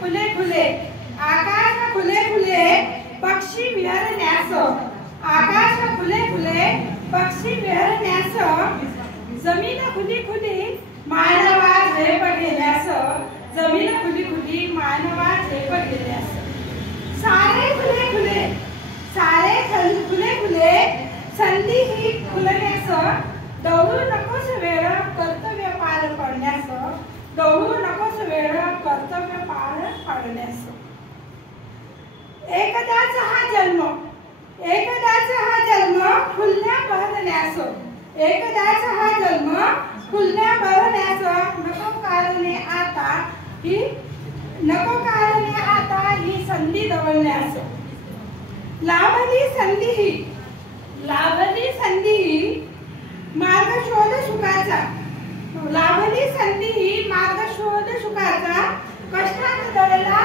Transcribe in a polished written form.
खुले खुले आकाश खुले खुले पक्षी विहरण्यास आकाश खुले खुले पक्षी विहरण्यास जमीन खुली खुली मानवा झेप घेण्यास जमीन खुली खुली मानवा झेप घेण्यास सारे खुले खुले खुले खुले संधी ही खुलण्यास दौडू नकोस वेळ कर्तव्य पार पडण्यास दौडू नकोस वेळ कर्तव्य पार पडण्यास एकदाच हा जन्म खुलण्या बहरण्यास एकदाच हा जन्म खुलण्या बहरण्यास नको कारणे आता ही संधी दवडण्यास लाभली संधी मार्ग शोध सुखाचा लाभली संधी मार्ग शोध सुखाचा कष्टात दळला